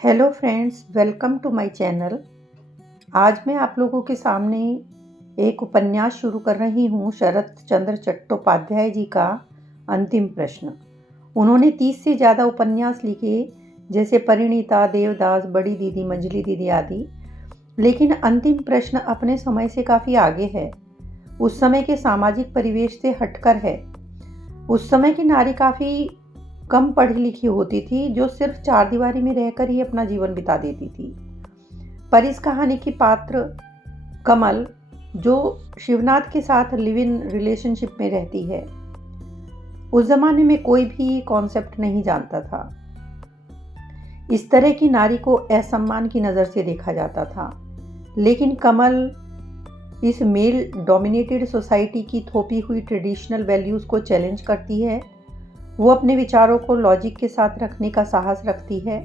Hello friends, welcome to my channel. आज मैं आप लोगों के सामने एक उपन्यास शुरू कर रही हूँ, शरत चंद्र चट्टोपाध्याय जी का अंतिम प्रश्न। उन्होंने 30 से ज़्यादा उपन्यास लिखे, जैसे परिणीता, देवदास, बड़ी दीदी, मंजली दीदी आदि। लेकिन अंतिम प्रश्न अपने समय से काफ़ी आगे है, उस समय के सामाजिक परिवेश से हटकर है। उस समय की नारी काफ़ी कम पढ़ी लिखी होती थी, जो सिर्फ चारदीवारी में रहकर ही अपना जीवन बिता देती थी। पर इस कहानी की पात्र कमल, जो शिवनाथ के साथ लिव इन रिलेशनशिप में रहती है, उस जमाने में कोई भी कॉन्सेप्ट नहीं जानता था। इस तरह की नारी को असम्मान की नज़र से देखा जाता था। लेकिन कमल इस मेल डोमिनेटेड सोसाइटी की थोपी हुई ट्रेडिशनल वैल्यूज़ को चैलेंज करती है। वो अपने विचारों को लॉजिक के साथ रखने का साहस रखती है।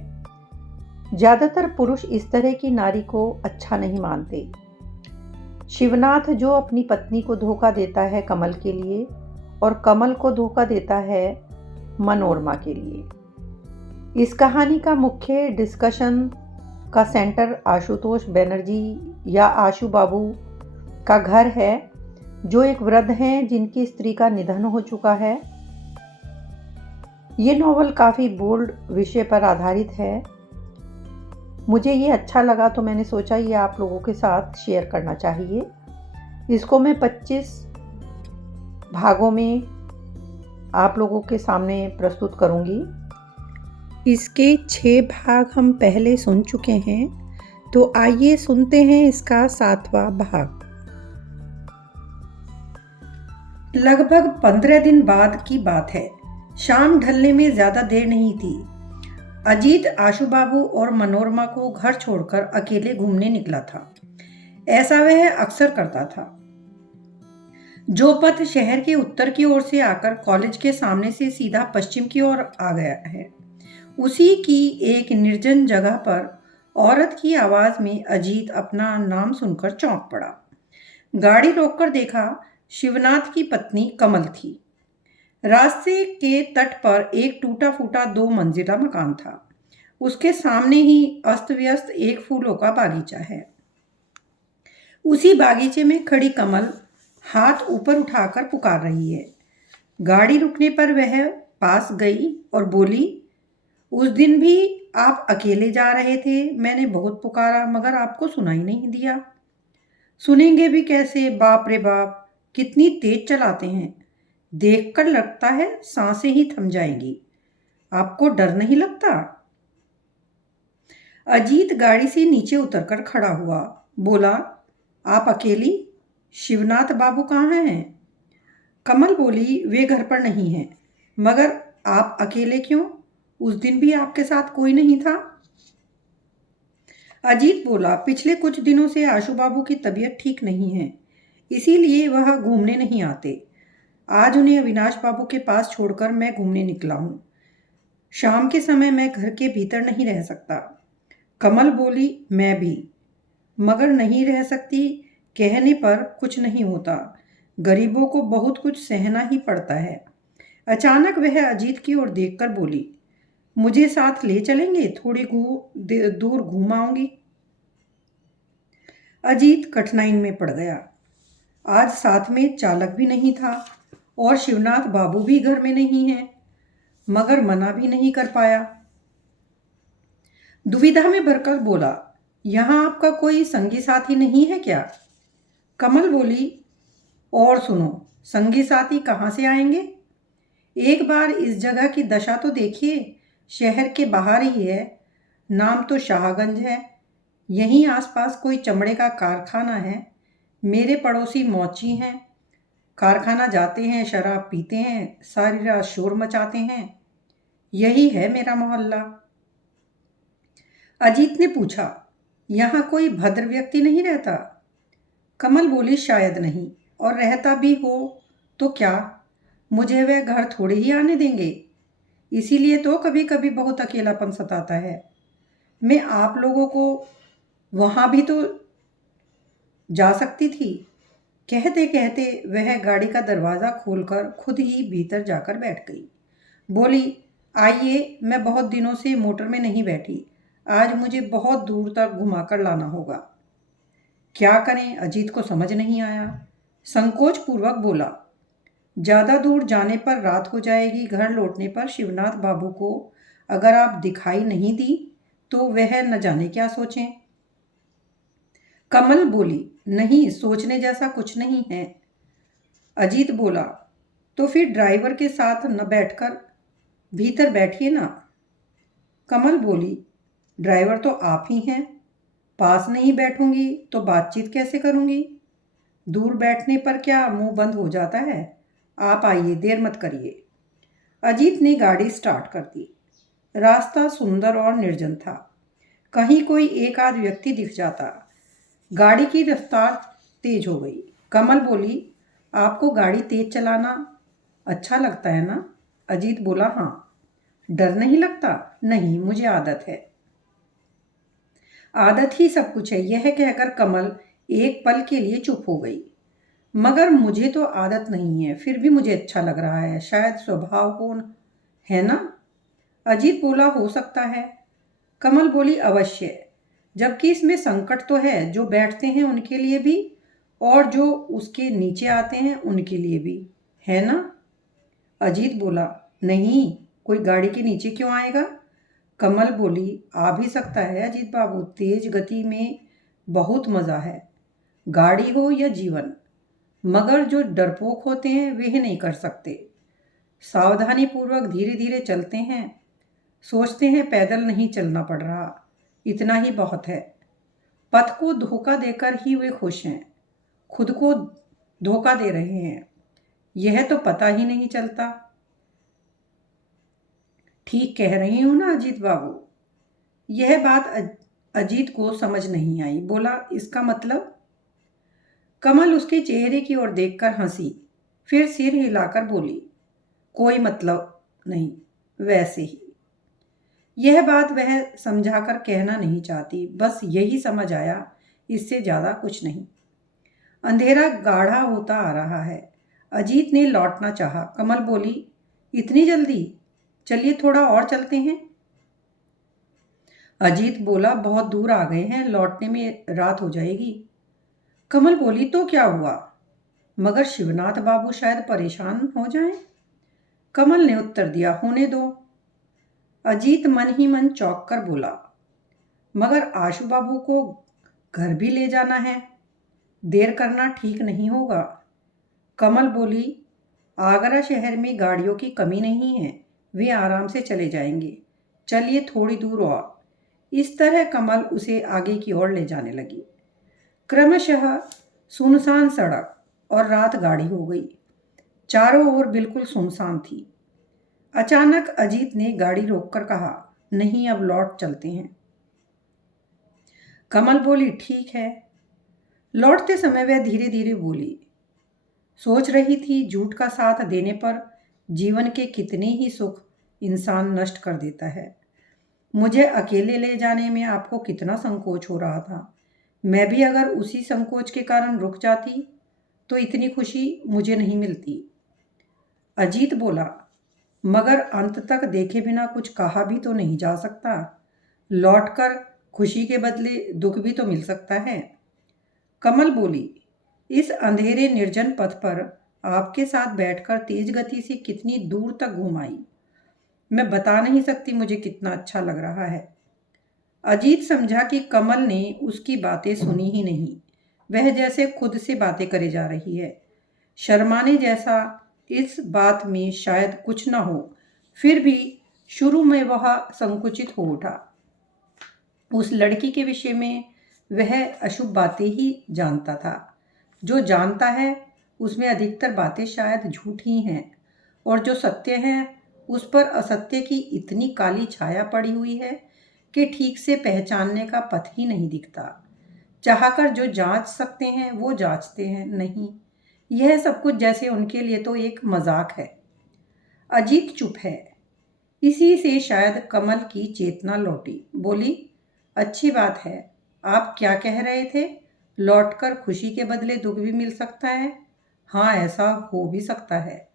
ज़्यादातर पुरुष इस तरह की नारी को अच्छा नहीं मानते। शिवनाथ, जो अपनी पत्नी को धोखा देता है कमल के लिए, और कमल को धोखा देता है मनोरमा के लिए। इस कहानी का मुख्य डिस्कशन का सेंटर आशुतोष बनर्जी या आशु बाबू का घर है, जो एक वृद्ध हैं जिनकी स्त्री का निधन हो चुका है। ये नॉवल काफ़ी बोल्ड विषय पर आधारित है। मुझे ये अच्छा लगा तो मैंने सोचा ये आप लोगों के साथ शेयर करना चाहिए। इसको मैं 25 भागों में आप लोगों के सामने प्रस्तुत करूँगी। इसके 6 भाग हम पहले सुन चुके हैं, तो आइए सुनते हैं इसका 7वां भाग। लगभग 15 दिन बाद की बात है। शाम ढलने में ज़्यादा देर नहीं थी। अजीत आशु बाबू और मनोरमा को घर छोड़कर अकेले घूमने निकला था। ऐसा वह अक्सर करता था। जो पथ शहर के उत्तर की ओर से आकर कॉलेज के सामने से सीधा पश्चिम की ओर आ गया है, उसी की एक निर्जन जगह पर औरत की आवाज में अजीत अपना नाम सुनकर चौंक पड़ा। गाड़ी रोककर देखा, शिवनाथ की पत्नी कमल थी। रास्ते के तट पर एक टूटा फूटा 2 मंजिला मकान था। उसके सामने ही अस्त व्यस्त एक फूलों का बागीचा है। उसी बागीचे में खड़ी कमल हाथ ऊपर उठाकर पुकार रही है। गाड़ी रुकने पर वह पास गई और बोली, उस दिन भी आप अकेले जा रहे थे। मैंने बहुत पुकारा मगर आपको सुनाई नहीं दिया। सुनेंगे भी कैसे? बाप रे बाप, कितनी तेज चलाते हैं। देखकर लगता है सांसें ही थम जाएंगी। आपको डर नहीं लगता? अजीत गाड़ी से नीचे उतरकर खड़ा हुआ, बोला, आप अकेली? शिवनाथ बाबू कहाँ हैं? कमल बोली, वे घर पर नहीं हैं। मगर आप अकेले क्यों? उस दिन भी आपके साथ कोई नहीं था। अजीत बोला, पिछले कुछ दिनों से आशु बाबू की तबीयत ठीक नहीं है, इसीलिए वह घूमने नहीं आते। आज उन्हें अविनाश बाबू के पास छोड़कर मैं घूमने निकला हूँ। शाम के समय मैं घर के भीतर नहीं रह सकता। कमल बोली, मैं भी। मगर नहीं रह सकती कहने पर कुछ नहीं होता। गरीबों को बहुत कुछ सहना ही पड़ता है। अचानक वह अजीत की ओर देखकर बोली, मुझे साथ ले चलेंगे? थोड़ी दूर घूम आऊंगी। अजीत कठिनाई में पड़ गया। आज साथ में चालक भी नहीं था और शिवनाथ बाबू भी घर में नहीं है, मगर मना भी नहीं कर पाया। दुविधा में भरकर बोला, यहाँ आपका कोई संगी साथी नहीं है क्या? कमल बोली, और सुनो, संगी साथी कहाँ से आएंगे? एक बार इस जगह की दशा तो देखिए। शहर के बाहर ही है। नाम तो शाहगंज है। यहीं आसपास कोई चमड़े का कारखाना है। मेरे पड़ोसी मौची हैं। कारखाना जाते हैं, शराब पीते हैं, सारी रात शोर मचाते हैं। यही है मेरा मोहल्ला। अजीत ने पूछा, यहाँ कोई भद्र व्यक्ति नहीं रहता? कमल बोली, शायद नहीं, और रहता भी हो तो क्या, मुझे वह घर थोड़े ही आने देंगे। इसीलिए तो कभी कभी बहुत अकेलापन सताता है। मैं आप लोगों को वहाँ भी तो जा सकती थी। कहते कहते वह गाड़ी का दरवाज़ा खोलकर खुद ही भीतर जाकर बैठ गई। बोली, आइए, मैं बहुत दिनों से मोटर में नहीं बैठी। आज मुझे बहुत दूर तक घुमाकर लाना होगा। क्या करें, अजीत को समझ नहीं आया। संकोच पूर्वक बोला, ज़्यादा दूर जाने पर रात हो जाएगी। घर लौटने पर शिवनाथ बाबू को अगर आप दिखाई नहीं दी तो वह न जाने क्या सोचें। कमल बोली, नहीं, सोचने जैसा कुछ नहीं है। अजीत बोला, तो फिर ड्राइवर के साथ न बैठकर भीतर बैठिए ना। कमल बोली, ड्राइवर तो आप ही हैं, पास नहीं बैठूंगी तो बातचीत कैसे करूंगी? दूर बैठने पर क्या मुंह बंद हो जाता है? आप आइए, देर मत करिए। अजीत ने गाड़ी स्टार्ट कर दी। रास्ता सुंदर और निर्जन था। कहीं कोई एक आध व्यक्ति दिख जाता। गाड़ी की रफ्तार तेज हो गई। कमल बोली, आपको गाड़ी तेज चलाना अच्छा लगता है ना? अजीत बोला, हाँ। डर नहीं लगता? नहीं, मुझे आदत है। आदत ही सब कुछ है, यह कहकर कमल एक पल के लिए चुप हो गई। मगर मुझे तो आदत नहीं है, फिर भी मुझे अच्छा लग रहा है। शायद स्वभाव को है ना? अजीत बोला, हो सकता है। कमल बोली, अवश्य, जबकि इसमें संकट तो है, जो बैठते हैं उनके लिए भी और जो उसके नीचे आते हैं उनके लिए भी, है ना? अजीत बोला, नहीं, कोई गाड़ी के नीचे क्यों आएगा? कमल बोली, आ भी सकता है अजीत बाबू, तेज गति में बहुत मज़ा है, गाड़ी हो या जीवन। मगर जो डरपोक होते हैं वे नहीं कर सकते। सावधानी पूर्वक धीरे धीरे चलते हैं, सोचते हैं पैदल नहीं चलना पड़ रहा, इतना ही बहुत है। पथ को धोखा देकर ही वे खुश हैं, खुद को धोखा दे रहे हैं, यह तो पता ही नहीं चलता। ठीक कह रही हूं ना अजीत बाबू? यह बात अजीत को समझ नहीं आई। बोला, इसका मतलब? कमल उसके चेहरे की ओर देखकर हंसी, फिर सिर हिलाकर बोली, कोई मतलब नहीं, वैसे ही। यह बात वह समझाकर कहना नहीं चाहती, बस यही समझ आया, इससे ज़्यादा कुछ नहीं। अंधेरा गाढ़ा होता आ रहा है। अजीत ने लौटना चाहा। कमल बोली, इतनी जल्दी? चलिए थोड़ा और चलते हैं। अजीत बोला, बहुत दूर आ गए हैं, लौटने में रात हो जाएगी। कमल बोली, तो क्या हुआ? मगर शिवनाथ बाबू शायद परेशान हो जाएं। कमल ने उत्तर दिया, होने दो। अजीत मन ही मन चौंक कर बोला, मगर आशु बाबू को घर भी ले जाना है, देर करना ठीक नहीं होगा। कमल बोली, आगरा शहर में गाड़ियों की कमी नहीं है, वे आराम से चले जाएंगे, चलिए थोड़ी दूर और। इस तरह कमल उसे आगे की ओर ले जाने लगी। क्रमशः सुनसान सड़क और रात गाढ़ी हो गई। चारों ओर बिल्कुल सुनसान थी। अचानक अजीत ने गाड़ी रोककर कहा, नहीं, अब लौट चलते हैं। कमल बोली, ठीक है। लौटते समय वह धीरे धीरे बोली, सोच रही थी झूठ का साथ देने पर जीवन के कितने ही सुख इंसान नष्ट कर देता है। मुझे अकेले ले जाने में आपको कितना संकोच हो रहा था। मैं भी अगर उसी संकोच के कारण रुक जाती तो इतनी खुशी मुझे नहीं मिलती। अजीत बोला, मगर अंत तक देखे बिना कुछ कहा भी तो नहीं जा सकता। लौटकर खुशी के बदले दुख भी तो मिल सकता है। कमल बोली, इस अंधेरे निर्जन पथ पर आपके साथ बैठकर तेज गति से कितनी दूर तक घूम आई, मैं बता नहीं सकती मुझे कितना अच्छा लग रहा है। अजीत समझा कि कमल ने उसकी बातें सुनी ही नहीं, वह जैसे खुद से बातें करे जा रही है। शर्माने जैसा इस बात में शायद कुछ न हो, फिर भी शुरू में वह संकुचित हो उठा। उस लड़की के विषय में वह अशुभ बातें ही जानता था। जो जानता है उसमें अधिकतर बातें शायद झूठ ही हैं, और जो सत्य है उस पर असत्य की इतनी काली छाया पड़ी हुई है कि ठीक से पहचानने का पथ ही नहीं दिखता। चाहकर जो जांच सकते हैं वो जांचते हैं नहीं। यह सब कुछ जैसे उनके लिए तो एक मजाक है। अजीत चुप है। इसी से शायद कमल की चेतना लौटी। बोली, अच्छी बात है। आप क्या कह रहे थे? लौटकर खुशी के बदले दुख भी मिल सकता है। हाँ, ऐसा हो भी सकता है।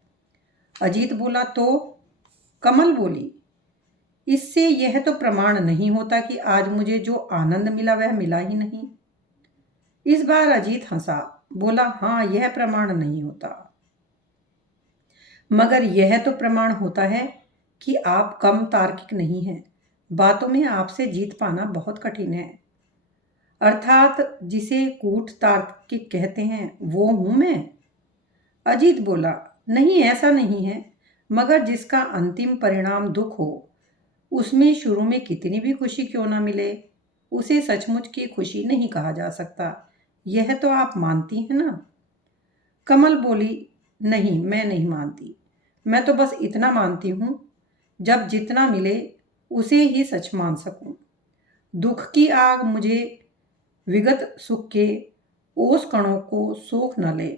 अजीत बोला, तो? कमल बोली, इससे यह तो प्रमाण नहीं होता कि आज मुझे जो आनंद मिला वह मिला ही नहीं। इस बार अजीत हंसा, बोला, हाँ, यह प्रमाण नहीं होता, मगर यह तो प्रमाण होता है कि आप कम तार्किक नहीं हैं। बातों में आपसे जीत पाना बहुत कठिन है। अर्थात जिसे कूट तार्किक कहते हैं वो हूं मैं। अजीत बोला, नहीं, ऐसा नहीं है, मगर जिसका अंतिम परिणाम दुख हो, उसमें शुरू में कितनी भी खुशी क्यों ना मिले, उसे सचमुच की खुशी नहीं कहा जा सकता। यह तो आप मानती हैं ना? कमल बोली, नहीं, मैं नहीं मानती। मैं तो बस इतना मानती हूं, जब जितना मिले उसे ही सच मान सकूं। दुख की आग मुझे विगत सुख के ओस कणों को सोख न ले,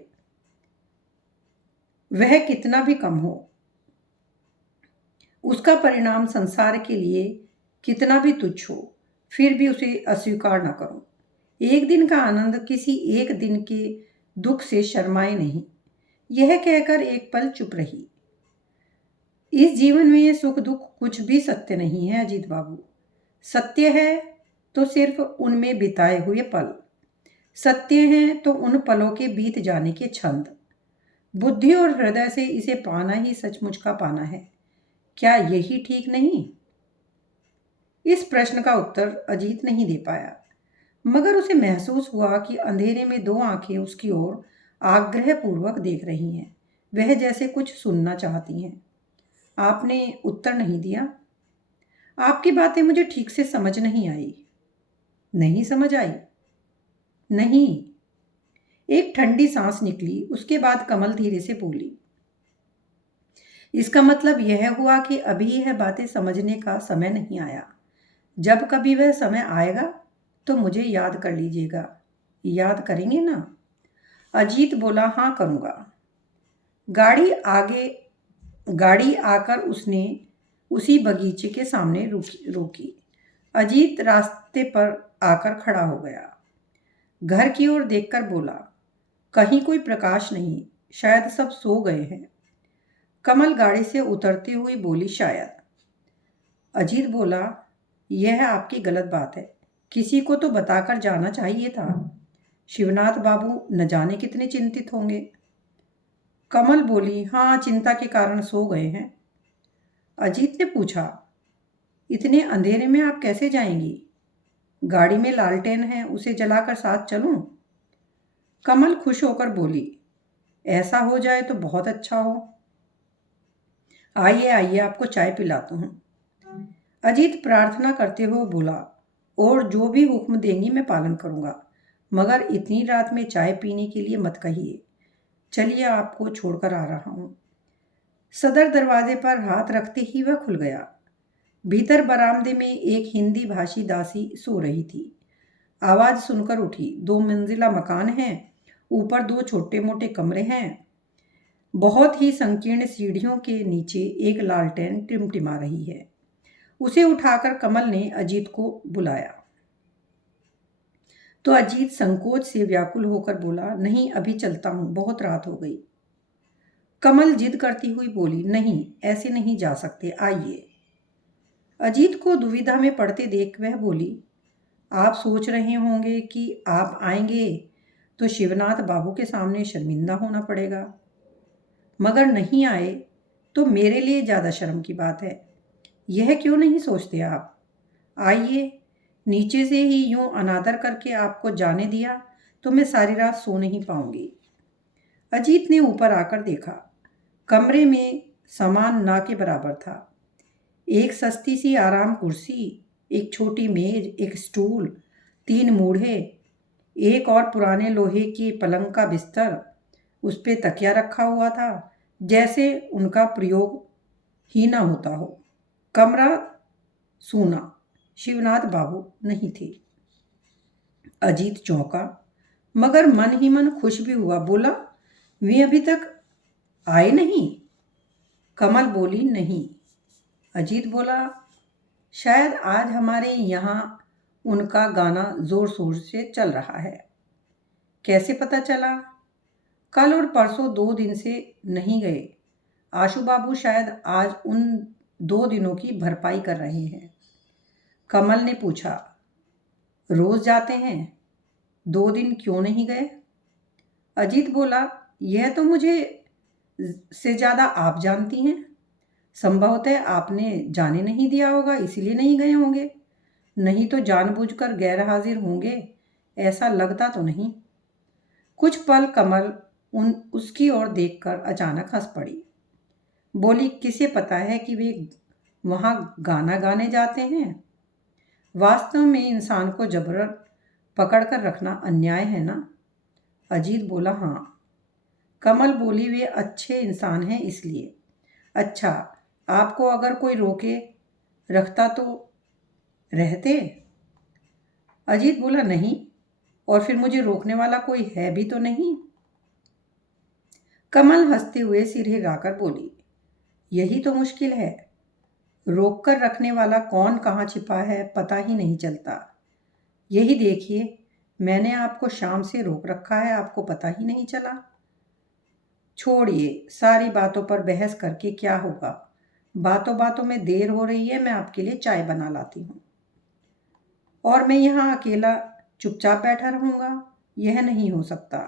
वह कितना भी कम हो। उसका परिणाम संसार के लिए कितना भी तुच्छ हो, फिर भी उसे अस्वीकार न करूं। एक दिन का आनंद किसी एक दिन के दुख से शर्माए नहीं। यह कहकर एक पल चुप रही। इस जीवन में सुख दुख कुछ भी सत्य नहीं है अजीत बाबू। सत्य है तो सिर्फ उनमें बिताए हुए पल। सत्य हैं तो उन पलों के बीत जाने के छंद। बुद्धि और हृदय से इसे पाना ही सचमुच का पाना है। क्या यही ठीक नहीं? इस प्रश्न का उत्तर अजीत नहीं दे पाया, मगर उसे महसूस हुआ कि अंधेरे में दो आंखें उसकी ओर आग्रहपूर्वक देख रही हैं। वह जैसे कुछ सुनना चाहती हैं। आपने उत्तर नहीं दिया। आपकी बातें मुझे ठीक से समझ नहीं आई। नहीं समझ आई? नहीं। एक ठंडी सांस निकली। उसके बाद कमल धीरे से बोली, इसका मतलब यह हुआ कि अभी यह बातें समझने का समय नहीं आया। जब कभी वह समय आएगा तो मुझे याद कर लीजिएगा। याद करेंगे ना? अजीत बोला, हाँ, करूँगा। गाड़ी आकर उसने उसी बगीचे के सामने रोकी। अजीत रास्ते पर आकर खड़ा हो गया। घर की ओर देखकर बोला, कहीं कोई प्रकाश नहीं, शायद सब सो गए हैं। कमल गाड़ी से उतरती हुई बोली, शायद। अजीत बोला, यह आपकी गलत बात है। किसी को तो बताकर जाना चाहिए था। शिवनाथ बाबू न जाने कितने चिंतित होंगे। कमल बोली, हाँ, चिंता के कारण सो गए हैं। अजीत ने पूछा, इतने अंधेरे में आप कैसे जाएंगी? गाड़ी में लालटेन है, उसे जलाकर साथ चलूं? कमल खुश होकर बोली, ऐसा हो जाए तो बहुत अच्छा हो। आइए आइए, आपको चाय पिलाता हूँ। अजीत प्रार्थना करते हुए बोला, और जो भी हुक्म देंगी मैं पालन करूँगा, मगर इतनी रात में चाय पीने के लिए मत कहिए। चलिए, आपको छोड़कर आ रहा हूँ। सदर दरवाजे पर हाथ रखते ही वह खुल गया। भीतर बरामदे में एक हिंदी भाषी दासी सो रही थी। आवाज़ सुनकर उठी। 2 मंजिला मकान है। ऊपर 2 छोटे मोटे कमरे हैं। बहुत ही संकीर्ण सीढ़ियों के नीचे एक लालटेन टिमटिमा रही है। उसे उठाकर कमल ने अजीत को बुलाया तो अजीत संकोच से व्याकुल होकर बोला, नहीं, अभी चलता हूं, बहुत रात हो गई। कमल जिद करती हुई बोली, नहीं, ऐसे नहीं जा सकते, आइए। अजीत को दुविधा में पड़ते देख वह बोली, आप सोच रहे होंगे कि आप आएंगे तो शिवनाथ बाबू के सामने शर्मिंदा होना पड़ेगा, मगर नहीं आए तो मेरे लिए ज़्यादा शर्म की बात है। यह क्यों नहीं सोचते आप? आइए। नीचे से ही यूं अनादर करके आपको जाने दिया तो मैं सारी रात सो नहीं पाऊंगी। अजीत ने ऊपर आकर देखा। कमरे में सामान ना के बराबर था। एक सस्ती सी आराम कुर्सी, एक छोटी मेज, एक स्टूल, 3 मूढ़े, एक और पुराने लोहे के पलंग का बिस्तर, उस पे तकिया रखा हुआ था, जैसे उनका प्रयोग ही ना होता हो। कमरा सूना। शिवनाथ बाबू नहीं थे। अजीत चौंका, मगर मन ही मन खुश भी हुआ। बोला, वे अभी तक आए नहीं? कमल बोली, नहीं। अजीत बोला, शायद आज हमारे यहाँ उनका गाना जोर शोर से चल रहा है। कैसे पता चला? कल और परसों 2 दिन से नहीं गए। आशू बाबू शायद आज उन 2 दिनों की भरपाई कर रहे हैं। कमल ने पूछा, रोज जाते हैं, 2 दिन क्यों नहीं गए? अजीत बोला, यह तो मुझे से ज़्यादा आप जानती हैं। संभवतः आपने जाने नहीं दिया होगा, इसीलिए नहीं गए होंगे। नहीं तो जानबूझकर गैर हाजिर होंगे, ऐसा लगता तो नहीं। कुछ पल कमल उसकी ओर देखकर अचानक हंस पड़ी। बोली, किसे पता है कि वे वहाँ गाना गाने जाते हैं? वास्तव में इंसान को जबरन पकड़ कर रखना अन्याय है ना? अजीत बोला, हाँ। कमल बोली, वे अच्छे इंसान हैं इसलिए। अच्छा, आपको अगर कोई रोके रखता तो रहते? अजीत बोला, नहीं। और फिर मुझे रोकने वाला कोई है भी तो नहीं। कमल हंसते हुए सिर हिलाकर बोली, यही तो मुश्किल है। रोक कर रखने वाला कौन कहाँ छिपा है पता ही नहीं चलता। यही देखिए, मैंने आपको शाम से रोक रखा है, आपको पता ही नहीं चला। छोड़िए, सारी बातों पर बहस करके क्या होगा। बातों बातों में देर हो रही है, मैं आपके लिए चाय बना लाती हूँ। और मैं यहाँ अकेला चुपचाप बैठा रहूँगा? यह नहीं हो सकता।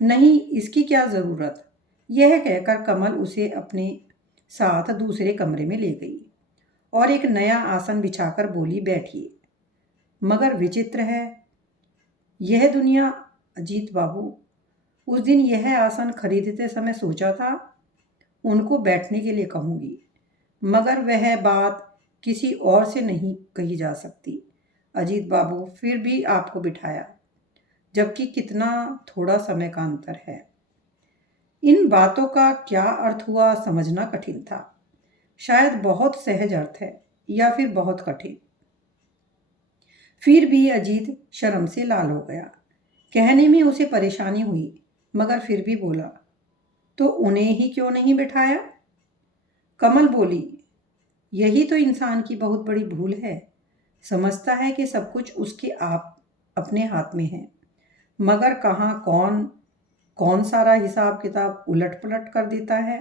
नहीं, इसकी क्या ज़रूरत? यह कहकर कमल उसे अपने साथ दूसरे कमरे में ले गई और एक नया आसन बिछाकर बोली, बैठिए। मगर विचित्र है यह दुनिया, अजीत बाबू। उस दिन यह आसन खरीदते समय सोचा था उनको बैठने के लिए कहूँगी, मगर वह बात किसी और से नहीं कही जा सकती। अजीत बाबू, फिर भी आपको बिठाया, जबकि कितना थोड़ा समय का अंतर है। इन बातों का क्या अर्थ हुआ समझना कठिन था। शायद बहुत सहज अर्थ है या फिर बहुत कठिन। फिर भी अजीत शर्म से लाल हो गया। कहने में उसे परेशानी हुई, मगर फिर भी बोला, तो उन्हें ही क्यों नहीं बिठाया? कमल बोली, यही तो इंसान की बहुत बड़ी भूल है। समझता है कि सब कुछ उसके आप अपने हाथ में है, मगर कहाँ कौन कौन सारा हिसाब किताब उलट पलट कर देता है,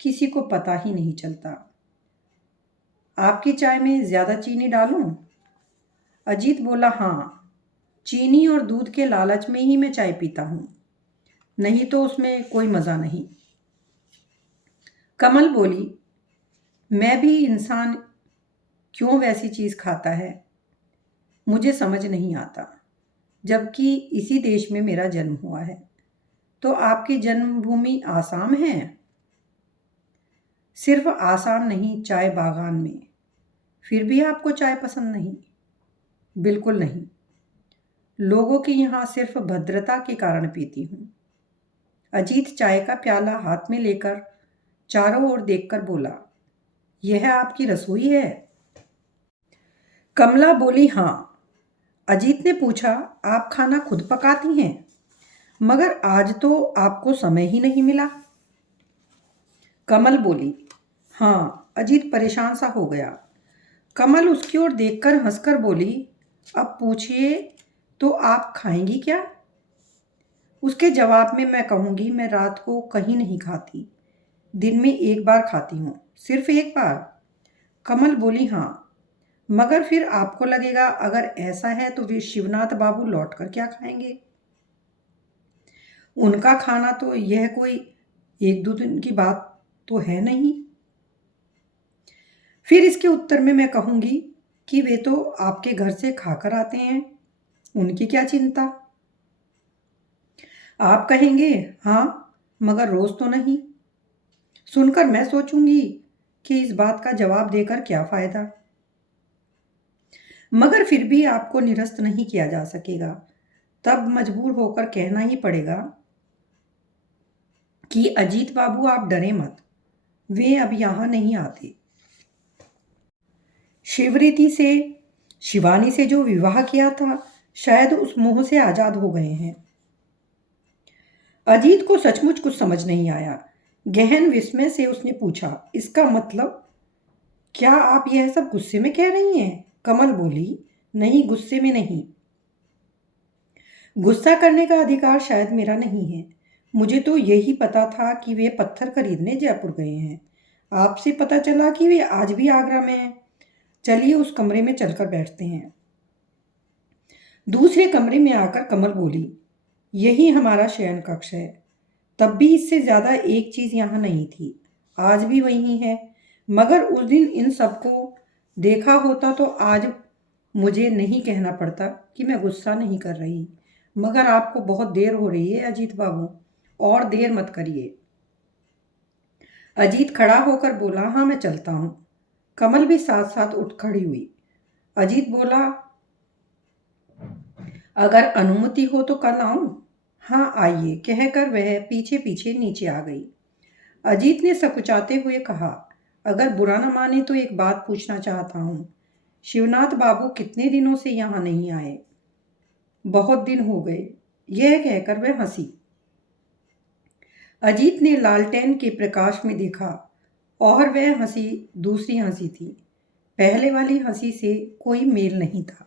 किसी को पता ही नहीं चलता। आपकी चाय में ज़्यादा चीनी डालूं? अजीत बोला, हाँ, चीनी और दूध के लालच में ही मैं चाय पीता हूँ, नहीं तो उसमें कोई मज़ा नहीं। कमल बोली, मैं भी इंसान क्यों वैसी चीज़ खाता है मुझे समझ नहीं आता, जबकि इसी देश में मेरा जन्म हुआ है। तो आपकी जन्मभूमि आसाम है? सिर्फ आसाम नहीं, चाय बागान में। फिर भी आपको चाय पसंद नहीं? बिल्कुल नहीं। लोगों की यहाँ सिर्फ भद्रता के कारण पीती हूँ। अजीत चाय का प्याला हाथ में लेकर चारों ओर देखकर बोला, यह आपकी रसोई है? कमला बोली, हाँ। अजीत ने पूछा, आप खाना खुद पकाती हैं? मगर आज तो आपको समय ही नहीं मिला। कमल बोली, हाँ। अजीत परेशान सा हो गया। कमल उसकी ओर देखकर हंसकर बोली, अब पूछिए तो आप खाएंगी क्या? उसके जवाब में मैं कहूँगी, मैं रात को कहीं नहीं खाती, दिन में एक बार खाती हूँ, सिर्फ एक बार। कमल बोली, हाँ। मगर फिर आपको लगेगा अगर ऐसा है तो वे शिवनाथ बाबू लौट कर क्या खाएंगे? उनका खाना तो यह कोई 1-2 दिन की बात तो है नहीं। फिर इसके उत्तर में मैं कहूँगी कि वे तो आपके घर से खाकर आते हैं, उनकी क्या चिंता? आप कहेंगे, हाँ, मगर रोज़ तो नहीं। सुनकर मैं सोचूंगी कि इस बात का जवाब देकर क्या फ़ायदा। मगर फिर भी आपको निरस्त नहीं किया जा सकेगा। तब मजबूर होकर कहना ही पड़ेगा कि अजीत बाबू, आप डरे मत, वे अब यहाँ नहीं आते। शिवरीति से, शिवानी से जो विवाह किया था, शायद उस मोह से आज़ाद हो गए हैं। अजीत को सचमुच कुछ समझ नहीं आया। गहन विस्मय से उसने पूछा, इसका मतलब? क्या आप यह सब गुस्से में कह रही हैं? कमल बोली, नहीं, गुस्से में नहीं। गुस्सा करने का अधिकार शायद मेरा नहीं है। मुझे तो यही पता था कि वे पत्थर खरीदने जयपुर गए हैं। आपसे पता चला कि वे आज भी आगरा में हैं। चलिए उस कमरे में चलकर बैठते हैं। दूसरे कमरे में आकर कमल बोली, यही हमारा शयन कक्ष है। तब भी इससे ज़्यादा एक चीज़ यहाँ नहीं थी, आज भी वही है। मगर उस दिन इन सबको देखा होता तो आज मुझे नहीं कहना पड़ता कि मैं गुस्सा नहीं कर रही। मगर आपको बहुत देर हो रही है अजीत बाबू, और देर मत करिए। अजीत खड़ा होकर बोला, हाँ मैं चलता हूँ। कमल भी साथ साथ उठ खड़ी हुई। अजीत बोला, अगर अनुमति हो तो कल आऊं? हाँ आइए, कहकर वह पीछे पीछे नीचे आ गई। अजीत ने सकुचाते हुए कहा, अगर बुरा न माने तो एक बात पूछना चाहता हूँ। शिवनाथ बाबू कितने दिनों से यहाँ नहीं आए? बहुत दिन हो गए, यह कहकर वह हंसी। अजीत ने लालटेन के प्रकाश में देखा और वह हंसी दूसरी हंसी थी। पहले वाली हंसी से कोई मेल नहीं था।